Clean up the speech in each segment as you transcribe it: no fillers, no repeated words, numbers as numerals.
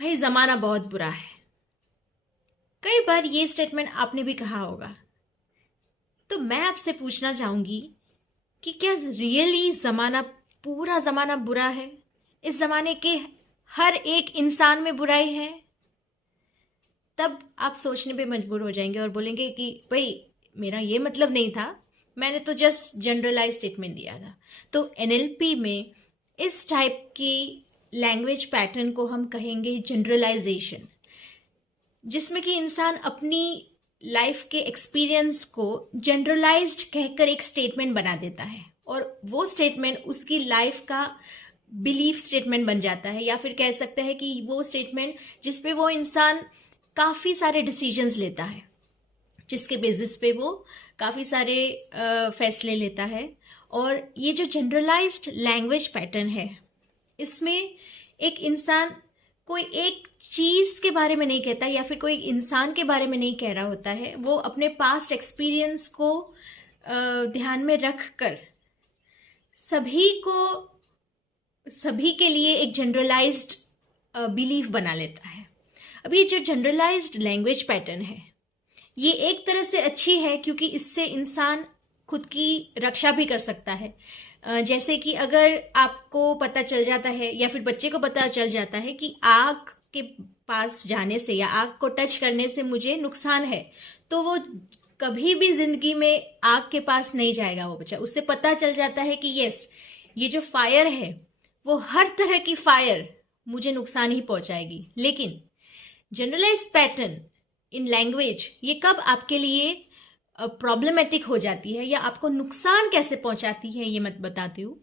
भाई ज़माना बहुत बुरा है। कई बार ये स्टेटमेंट आपने भी कहा होगा। तो मैं आपसे पूछना चाहूँगी कि क्या रियली ज़माना, पूरा ज़माना बुरा है? इस ज़माने के हर एक इंसान में बुराई है? तब आप सोचने पे मजबूर हो जाएंगे और बोलेंगे कि भाई मेरा ये मतलब नहीं था, मैंने तो जस्ट जनरलाइज स्टेटमेंट दिया था। तो एनएलपी में इस टाइप की लैंग्वेज पैटर्न को हम कहेंगे जनरलाइजेशन, जिसमें कि इंसान अपनी लाइफ के एक्सपीरियंस को जनरलाइज्ड कहकर एक स्टेटमेंट बना देता है और वो स्टेटमेंट उसकी लाइफ का बिलीफ स्टेटमेंट बन जाता है, या फिर कह सकते हैं कि वो स्टेटमेंट जिसपे वो इंसान काफ़ी सारे डिसीजंस लेता है, जिसके बेसिस पे वो काफ़ी सारे फैसले लेता है। और ये जो जनरलाइज्ड लैंग्वेज पैटर्न है, इसमें एक इंसान कोई एक चीज़ के बारे में नहीं कहता या फिर कोई इंसान के बारे में नहीं कह रहा होता है, वो अपने पास्ट एक्सपीरियंस को ध्यान में रख कर सभी के लिए एक जनरलाइज्ड बिलीफ बना लेता है। अब ये जो जनरलाइज्ड लैंग्वेज पैटर्न है, ये एक तरह से अच्छी है क्योंकि इससे इंसान खुद की रक्षा भी कर सकता है। जैसे कि अगर आपको पता चल जाता है या फिर बच्चे को पता चल जाता है कि आग के पास जाने से या आग को टच करने से मुझे नुकसान है, तो वो कभी भी जिंदगी में आग के पास नहीं जाएगा। वो बच्चा, उससे पता चल जाता है कि यस, ये जो फायर है वो हर तरह की फायर मुझे नुकसान ही पहुंचाएगी। लेकिन जनरलाइज पैटर्न इन लैंग्वेज ये कब आपके लिए प्रॉब्लमेटिक हो जाती है या आपको नुकसान कैसे पहुंचाती है, ये मैं बताती हूँ।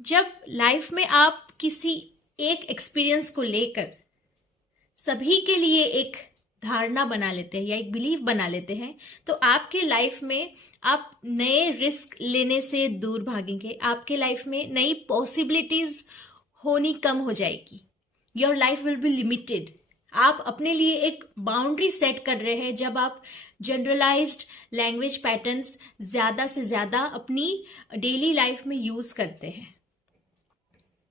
जब लाइफ में आप किसी एक एक्सपीरियंस को लेकर सभी के लिए एक धारणा बना लेते हैं या एक बिलीफ बना लेते हैं, तो आपके लाइफ में आप नए रिस्क लेने से दूर भागेंगे। आपके लाइफ में नई पॉसिबिलिटीज होनी कम हो जाएगी। Your life will be limited. आप अपने लिए एक बाउंड्री सेट कर रहे हैं जब आप जनरलाइज्ड लैंग्वेज पैटर्न्स ज़्यादा से ज़्यादा अपनी डेली लाइफ में यूज़ करते हैं।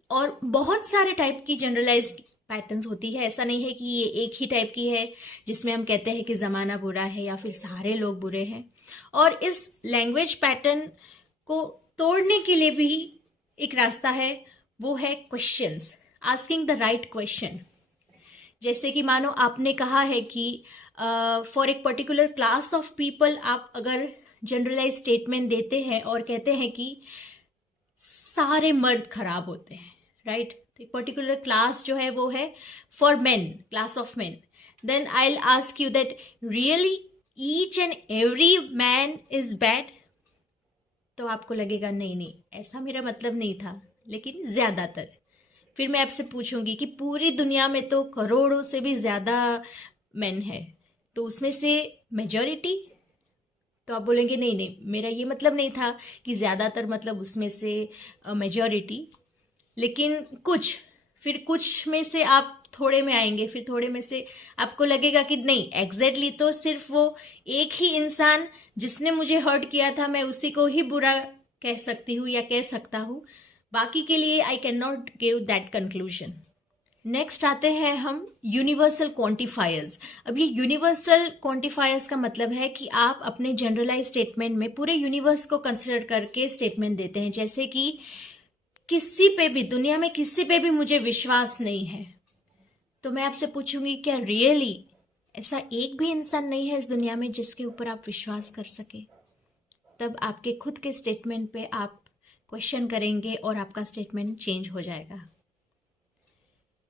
और बहुत सारे टाइप की जनरलाइज्ड पैटर्न्स होती है। ऐसा नहीं है कि ये एक ही टाइप की है जिसमें हम कहते हैं कि ज़माना बुरा है या फिर सारे लोग बुरे हैं। और इस लैंग्वेज पैटर्न को तोड़ने के लिए भी एक रास्ता है, वो है questions, asking the right question. जैसे कि मानो आपने कहा है कि फॉर एक पर्टिकुलर क्लास ऑफ पीपल आप अगर जनरलाइज स्टेटमेंट देते हैं और कहते हैं कि सारे मर्द खराब होते हैं, राइट? तो एक पर्टिकुलर क्लास जो है वो है for men, class of men. Then I will ask you that really each and every man is bad. तो आपको लगेगा नहीं नहीं, ऐसा मेरा मतलब नहीं था, लेकिन ज़्यादातर। फिर मैं आपसे पूछूंगी कि पूरी दुनिया में तो करोड़ों से भी ज़्यादा मेन है, तो उसमें से मेजॉरिटी? तो आप बोलेंगे नहीं नहीं, मेरा ये मतलब नहीं था कि ज़्यादातर मतलब उसमें से मेजॉरिटी। लेकिन कुछ, फिर कुछ में से आप थोड़े में आएंगे, फिर थोड़े में से आपको लगेगा कि नहीं, एग्जैक्टली तो सिर्फ वो एक ही इंसान जिसने मुझे हर्ट किया था, मैं उसी को ही बुरा कह सकती हूँ या कह सकता हूँ, बाकी के लिए I can not give that conclusion. Next आते हैं हम यूनिवर्सल क्वांटिफायर्स। अब ये यूनिवर्सल क्वांटिफायर्स का मतलब है कि आप अपने जनरलाइज स्टेटमेंट में पूरे यूनिवर्स को कंसिडर करके स्टेटमेंट देते हैं। जैसे कि किसी पे भी, दुनिया में किसी पे भी मुझे विश्वास नहीं है, तो मैं आपसे पूछूंगी क्या रियली ऐसा एक भी इंसान नहीं है इस दुनिया में जिसके ऊपर आप विश्वास कर सके? तब आपके खुद के स्टेटमेंट पे आप क्वेश्चन करेंगे और आपका स्टेटमेंट चेंज हो जाएगा।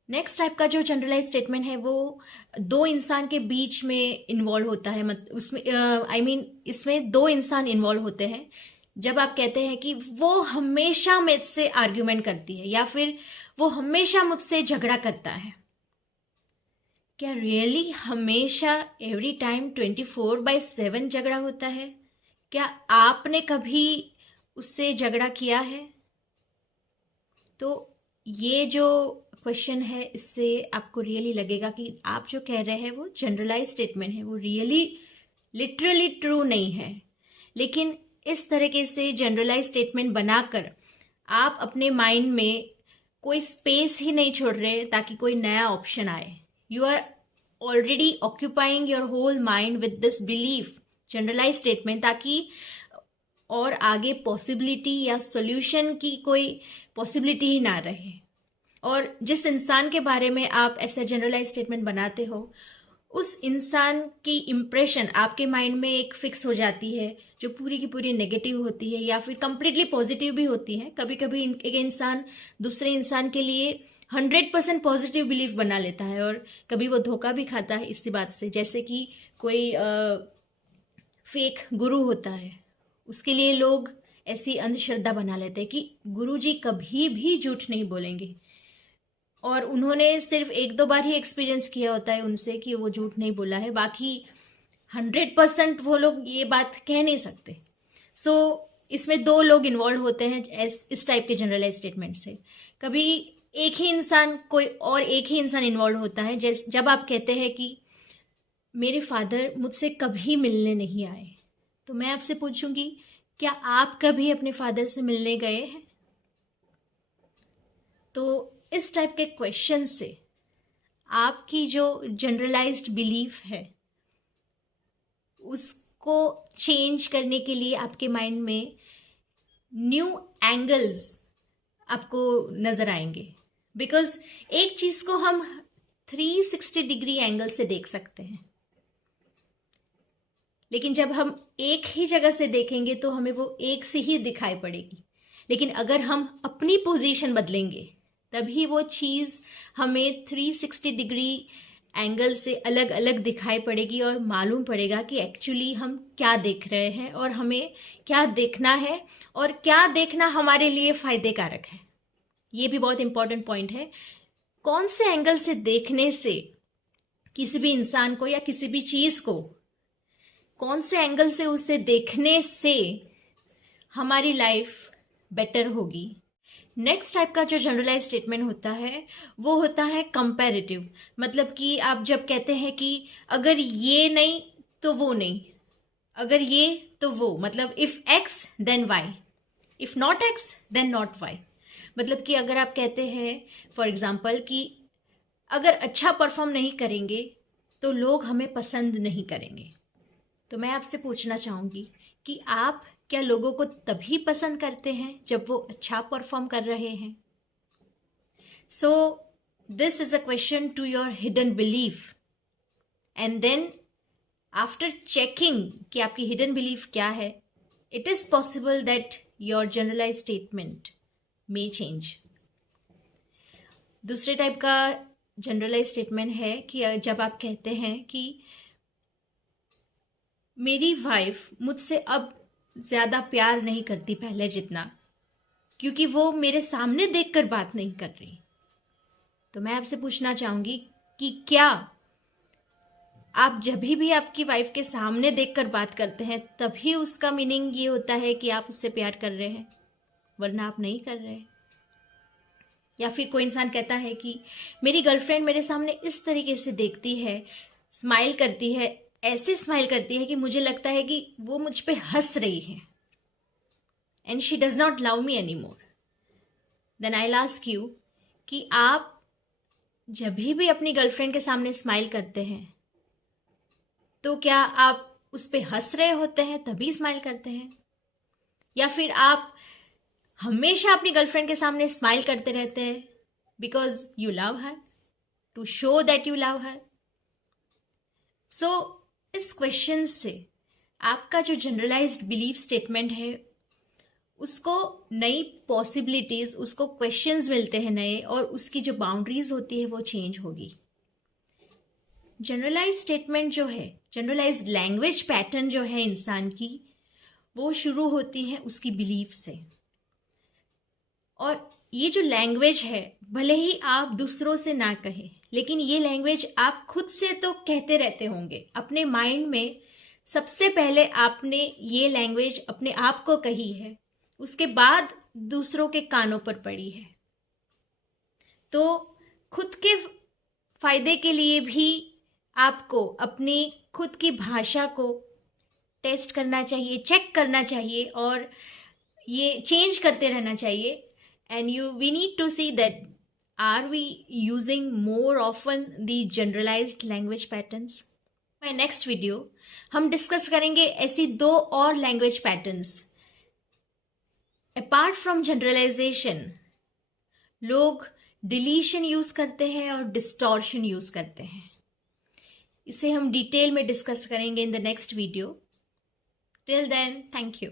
नेक्स्ट टाइप का जो जनरलाइज स्टेटमेंट है वो दो इंसान के बीच में इन्वॉल्व होता है। उसमें इसमें दो इंसान इन्वॉल्व होते हैं। जब आप कहते हैं कि वो हमेशा मुझसे आर्ग्यूमेंट करती है या फिर वो हमेशा मुझसे झगड़ा करता है, क्या रियली हमेशा एवरी टाइम 24/7 झगड़ा होता है? क्या आपने कभी उससे झगड़ा किया है? तो ये जो क्वेश्चन है, इससे आपको रियली लगेगा कि आप जो कह रहे हैं वो जनरलाइज स्टेटमेंट है, वो रियली लिटरली ट्रू नहीं है। लेकिन इस तरीके से जनरलाइज स्टेटमेंट बनाकर आप अपने माइंड में कोई स्पेस ही नहीं छोड़ रहे ताकि कोई नया ऑप्शन आए। You are already occupying your whole mind with this belief, generalise statement, ताकि और आगे पॉसिबिलिटी या सॉल्यूशन की कोई पॉसिबिलिटी ही ना रहे। और जिस इंसान के बारे में आप ऐसा जनरलाइज स्टेटमेंट बनाते हो, उस इंसान की इम्प्रेशन आपके माइंड में एक फिक्स हो जाती है, जो पूरी की पूरी नेगेटिव होती है या फिर कंप्लीटली पॉजिटिव भी होती है। कभी कभी एक इंसान दूसरे इंसान के लिए 100% पॉजिटिव बिलीफ बना लेता है, और कभी वो धोखा भी खाता है इसी बात से। जैसे कि कोई फेक गुरु होता है, उसके लिए लोग ऐसी अंधश्रद्धा बना लेते हैं कि गुरुजी कभी भी झूठ नहीं बोलेंगे, और उन्होंने सिर्फ 1-2 बार ही एक्सपीरियंस किया होता है उनसे कि वो झूठ नहीं बोला है, बाकी 100% वो लोग ये बात कह नहीं सकते। सो इसमें 2 लोग इन्वॉल्व होते हैं इस टाइप के जनरलाइज स्टेटमेंट से। कभी एक ही इंसान इन्वॉल्व होता है, जब आप कहते हैं कि मेरे फादर मुझसे कभी मिलने नहीं आए, तो मैं आपसे पूछूंगी, क्या आप कभी अपने फादर से मिलने गए हैं? तो इस टाइप के क्वेश्चन से आपकी जो जनरलाइज्ड बिलीफ है उसको चेंज करने के लिए आपके माइंड में न्यू एंगल्स आपको नज़र आएंगे। बिकॉज एक चीज़ को हम 360 डिग्री एंगल से देख सकते हैं, लेकिन जब हम एक ही जगह से देखेंगे तो हमें वो एक सी ही दिखाई पड़ेगी। लेकिन अगर हम अपनी पोजीशन बदलेंगे तभी वो चीज़ हमें 360 डिग्री एंगल से अलग अलग दिखाई पड़ेगी, और मालूम पड़ेगा कि एक्चुअली हम क्या देख रहे हैं और हमें क्या देखना है, और क्या देखना हमारे लिए फ़ायदे कारक है। ये भी बहुत इंपॉर्टेंट पॉइंट है। कौन से एंगल से देखने से किसी भी इंसान को या किसी भी चीज़ को, कौन से एंगल से उसे देखने से हमारी लाइफ बेटर होगी। नेक्स्ट टाइप का जो जनरलाइज स्टेटमेंट होता है वो होता है कंपैरेटिव। मतलब कि आप जब कहते हैं कि अगर ये नहीं तो वो नहीं, अगर ये तो वो, मतलब if X then Y, if not X then not Y. मतलब कि अगर आप कहते हैं फॉर एग्जांपल कि अगर अच्छा परफॉर्म नहीं करेंगे तो लोग हमें पसंद नहीं करेंगे, तो मैं आपसे पूछना चाहूँगी कि आप क्या लोगों को तभी पसंद करते हैं जब वो अच्छा परफॉर्म कर रहे हैं? So this is a question to your hidden belief, and then after checking कि आपकी हिडन बिलीफ क्या है, it is possible that your generalise statement may change. दूसरे टाइप का जनरलाइज स्टेटमेंट है कि जब आप कहते हैं कि मेरी वाइफ मुझसे अब ज़्यादा प्यार नहीं करती पहले जितना, क्योंकि वो मेरे सामने देखकर बात नहीं कर रही। तो मैं आपसे पूछना चाहूँगी कि क्या आप जब भी आपकी वाइफ के सामने देखकर बात करते हैं तभी उसका मीनिंग ये होता है कि आप उससे प्यार कर रहे हैं, वरना आप नहीं कर रहे? या फिर कोई इंसान कहता है कि मेरी गर्लफ्रेंड मेरे सामने इस तरीके से देखती है, स्माइल करती है, ऐसे स्माइल करती है कि मुझे लगता है कि वो मुझ पे हंस रही है, and she does not love me any more. Then I ask you कि आप जब भी अपनी गर्लफ्रेंड के सामने स्माइल करते हैं तो क्या आप उस पे हंस रहे होते हैं तभी स्माइल करते हैं, या फिर आप हमेशा अपनी गर्लफ्रेंड के सामने स्माइल करते रहते हैं because you love her, to show that you love her? So इस क्वेश्चन से आपका जो जनरलाइज्ड बिलीफ स्टेटमेंट है उसको नई पॉसिबिलिटीज़, उसको क्वेश्चंस मिलते हैं नए, और उसकी जो बाउंड्रीज होती है वो चेंज होगी। जनरलाइज स्टेटमेंट जो है, जनरलाइज्ड लैंग्वेज पैटर्न जो है इंसान की, वो शुरू होती है उसकी बिलीफ से। और ये जो लैंग्वेज है, भले ही आप दूसरों से ना कहें, लेकिन ये लैंग्वेज आप खुद से तो कहते रहते होंगे अपने माइंड में। सबसे पहले आपने ये लैंग्वेज अपने आप को कही है, उसके बाद दूसरों के कानों पर पड़ी है। तो खुद के फायदे के लिए भी आपको अपनी खुद की भाषा को टेस्ट करना चाहिए, चेक करना चाहिए, और ये चेंज करते रहना चाहिए। And we need to see that Are we using more often the generalized language patterns? My next video हम डिस्कस करेंगे ऐसी 2 और language patterns. Apart from generalisation, लोग डिलीशन यूज करते हैं और डिस्टॉर्शन यूज करते हैं। इसे हम डिटेल में डिस्कस करेंगे in the next video. Till then, thank you.